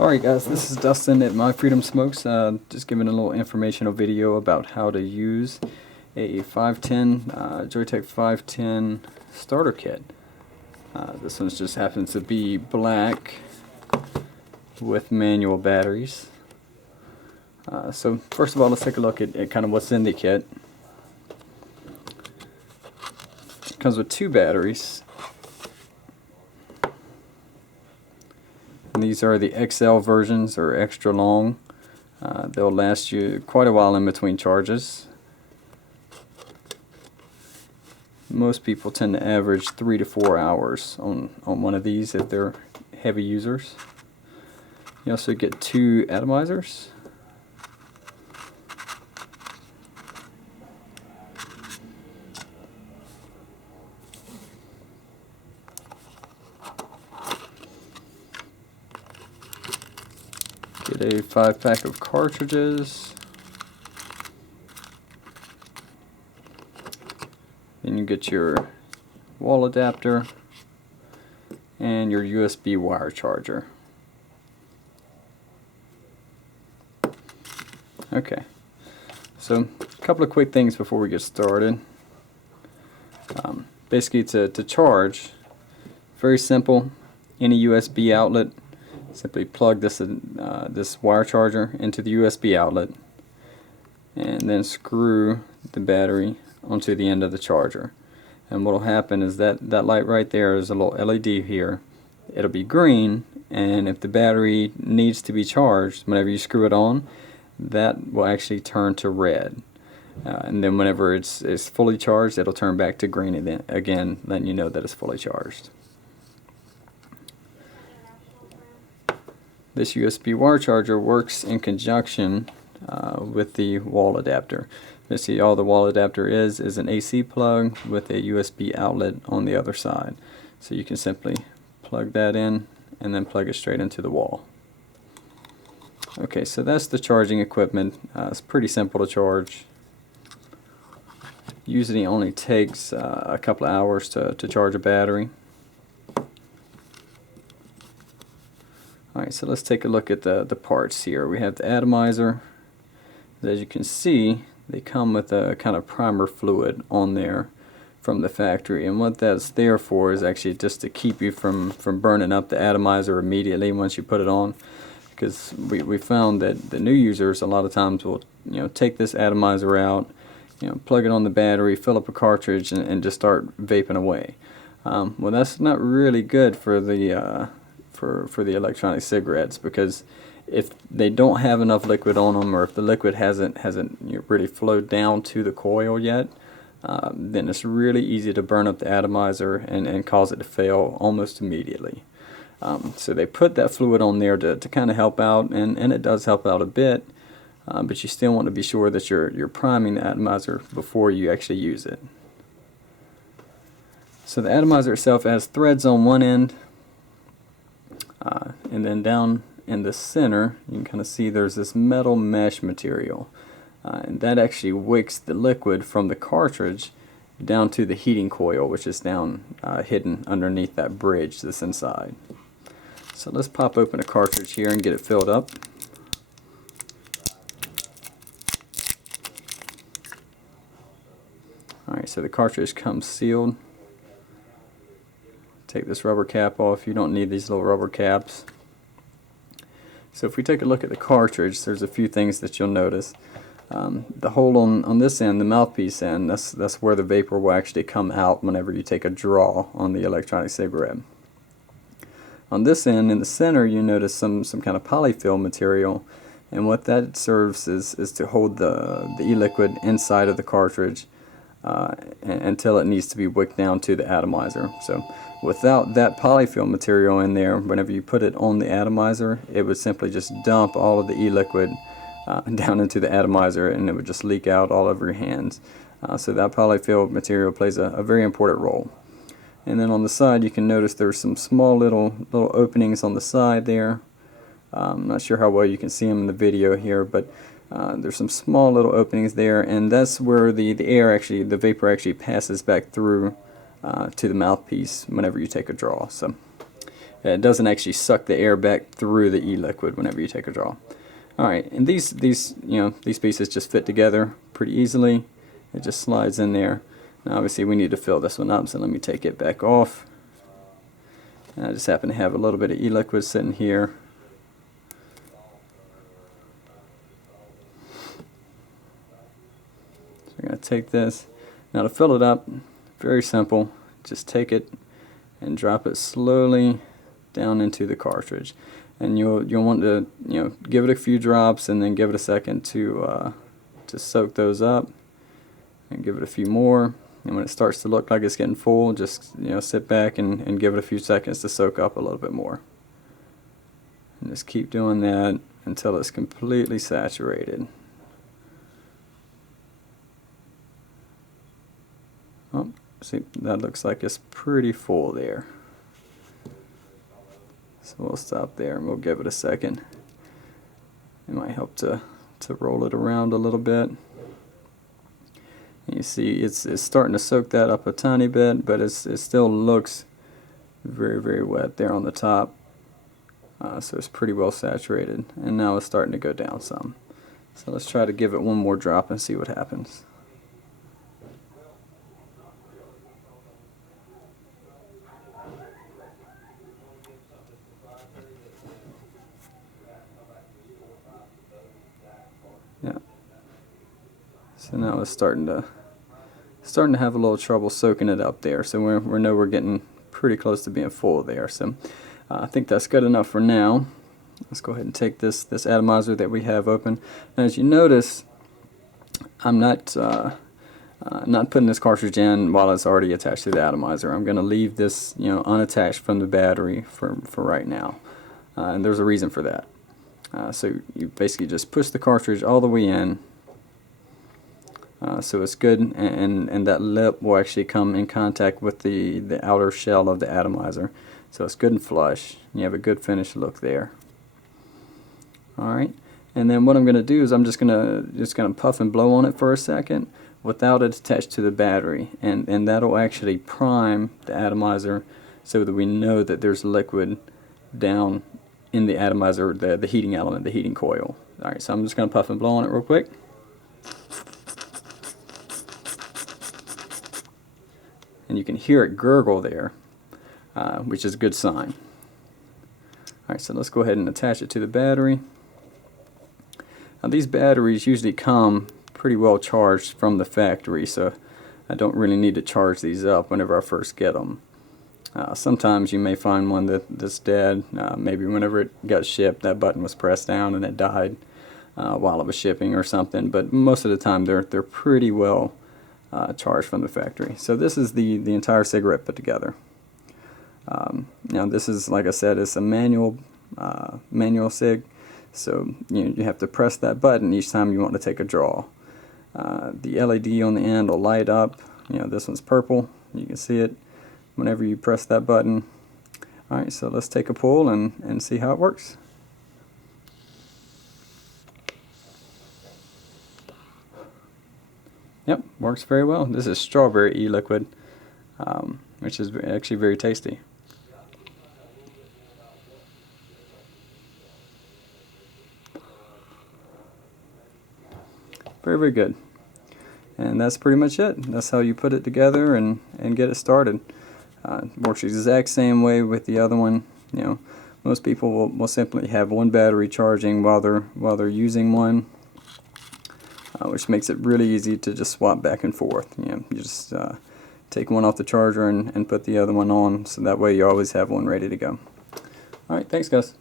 Alright guys, this is Dustin at My Freedom Smokes, just giving a little informational video about how to use a 510, Joyetech 510 starter kit. This one just happens to be black with manual batteries. So first of all, let's take a look at kind of what's in the kit. It comes with two batteries. These are the XL versions, or extra long. They'll last you quite a while in between charges. Most people tend to average 3 to 4 hours on one of these if they're heavy users. You also get two atomizers. Get a 5-pack of cartridges. Then you get your wall adapter and your USB wire charger. Okay, so a couple of quick things before we get started. Basically, to charge, very simple. Any USB outlet, simply plug this wire charger into the USB outlet and then screw the battery onto the end of the charger. And what will happen is that light right there is a little LED here. It'll be green, and if the battery needs to be charged, whenever you screw it on, that will actually turn to red. And then whenever it's fully charged, it'll turn back to green again, letting you know that it's fully charged. This USB wire charger works in conjunction with the wall adapter. Basically, all the wall adapter is an AC plug with a USB outlet on the other side. So you can simply plug that in and then plug it straight into the wall. Okay, so that's the charging equipment. It's pretty simple to charge. Usually only takes a couple of hours to charge a battery. Alright, so let's take a look at the parts here. We have the atomizer. As you can see, they come with a kind of primer fluid on there from the factory, and what that's there for is actually just to keep you from burning up the atomizer immediately once you put it on. Because we found that the new users a lot of times will take this atomizer out, plug it on the battery, fill up a cartridge, and just start vaping away. Well, that's not really good for the for the electronic cigarettes, because if they don't have enough liquid on them, or if the liquid hasn't really flowed down to the coil yet, then it's really easy to burn up the atomizer and cause it to fail almost immediately. So they put that fluid on there to kind of help out, and it does help out a bit, but you still want to be sure that you're priming the atomizer before you actually use it. So the atomizer itself has threads on one end, and then down in the center you can kind of see there's this metal mesh material, and that actually wicks the liquid from the cartridge down to the heating coil, which is down hidden underneath that bridge that's inside. So let's pop open a cartridge here and get it filled up. Alright, so the cartridge comes sealed. Take this rubber cap off. You don't need these little rubber caps. So if we take a look at the cartridge, there's a few things that you'll notice. The hole on this end, the mouthpiece end, that's where the vapor will actually come out whenever you take a draw on the electronic cigarette. On this end, in the center, you notice some kind of polyfill material, and what that serves is to hold the e-liquid inside of the cartridge until it needs to be wicked down to the atomizer. So without that polyfill material in there, whenever you put it on the atomizer, it would simply just dump all of the e-liquid down into the atomizer, and it would just leak out all over your hands. So that polyfill material plays a very important role. And then on the side, you can notice there's some small little openings on the side there. I'm not sure how well you can see them in the video here, but there's some small little openings there, and that's where the vapor actually passes back through to the mouthpiece whenever you take a draw. So It doesn't actually suck the air back through the e-liquid whenever you take a draw. Alright, and these pieces just fit together pretty easily. It just slides in there. Now obviously we need to fill this one up, so let me take it back off. And I just happen to have a little bit of e-liquid sitting here. So we're going to take this. Now to fill it up, very simple. Just take it and drop it slowly down into the cartridge. And you'll want to give it a few drops and then give it a second to soak those up, and give it a few more. And when it starts to look like it's getting full, just sit back and give it a few seconds to soak up a little bit more. And just keep doing that until it's completely saturated. Oh, see, that looks like it's pretty full there. So we'll stop there and we'll give it a second. It might help to roll it around a little bit. And you see it's starting to soak that up a tiny bit, but it still looks very, very wet there on the top. So it's pretty well saturated. And now it's starting to go down some. So let's try to give it one more drop and see what happens. Yeah. So now it's starting to have a little trouble soaking it up there. So we know we're getting pretty close to being full there. So I think that's good enough for now. Let's go ahead and take this atomizer that we have open. And as you notice, I'm not putting this cartridge in while it's already attached to the atomizer. I'm going to leave this unattached from the battery for right now. And there's a reason for that. So you basically just push the cartridge all the way in, so it's good, and that lip will actually come in contact with the outer shell of the atomizer, so it's good and flush. You have a good finished look there. Alright, and then what I'm going to do is I'm just gonna puff and blow on it for a second without it attached to the battery, and that'll actually prime the atomizer so that we know that there's liquid down in the atomizer, the heating element, the heating coil. Alright, so I'm just going to puff and blow on it real quick. And you can hear it gurgle there, which is a good sign. Alright, so let's go ahead and attach it to the battery. Now these batteries usually come pretty well charged from the factory, so I don't really need to charge these up whenever I first get them. Sometimes you may find one that's dead. Maybe whenever it got shipped, that button was pressed down and it died while it was shipping or something. But most of the time, they're pretty well charged from the factory. So this is the entire cigarette put together. Now this is, like I said, it's a manual cig. So you have to press that button each time you want to take a draw. The LED on the end will light up. This one's purple. You can see it whenever you press that button. Alright, so let's take a pull and see how it works. Yep, works very well. This is strawberry e-liquid, which is actually very tasty. Very, very good. And that's pretty much it. That's how you put it together and get it started. Works the exact same way with the other one. Most people will simply have one battery charging while they're using one, which makes it really easy to just swap back and forth. You just take one off the charger and put the other one on, so that way you always have one ready to go. Alright, thanks guys.